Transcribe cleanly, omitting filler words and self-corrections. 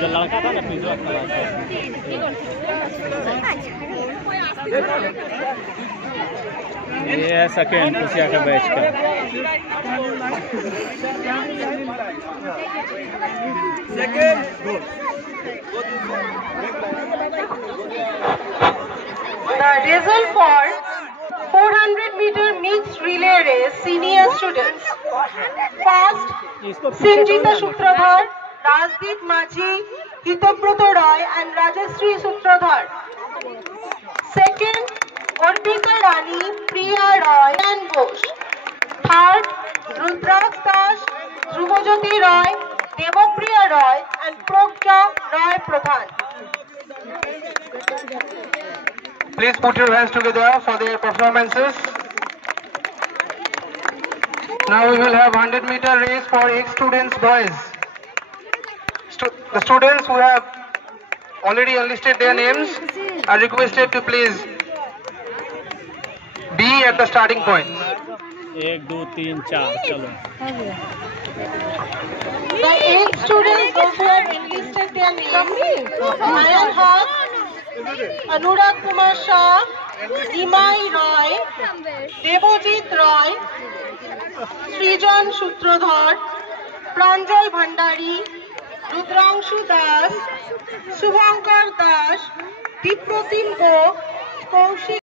जो लड़का था ना पिछला क्लास ये है सेकेंड खुशिया का बैच का। The result for 400-meter mixed relay race senior students. First, Sinjita Sutradhar, Rajdeep Majhi, Hitoproto Roy and Rajashree Sutradhar. Second, Orpika Rani, Priya Roy and Ghosh. Third, Rudraksh Das, Dhruvajyoti Roy, Devapriya Roy and Pragya Roy Pradhan. Please put your hands together for their performances. Now we will have 100-meter race for 8 students boys. The students who have already enlisted their names are requested to please be at the starting point. 1 2 3 4 चलो। The 8 students who have enlisted their names: Ayan Haq, Anurag Kumar Shah, Nimai Roy, Devojit Roy, Srijan Sutradhar, Pranjal Bhandari, Rudrangshu Das, Subhankar Das, Diprotim Go, Kaushik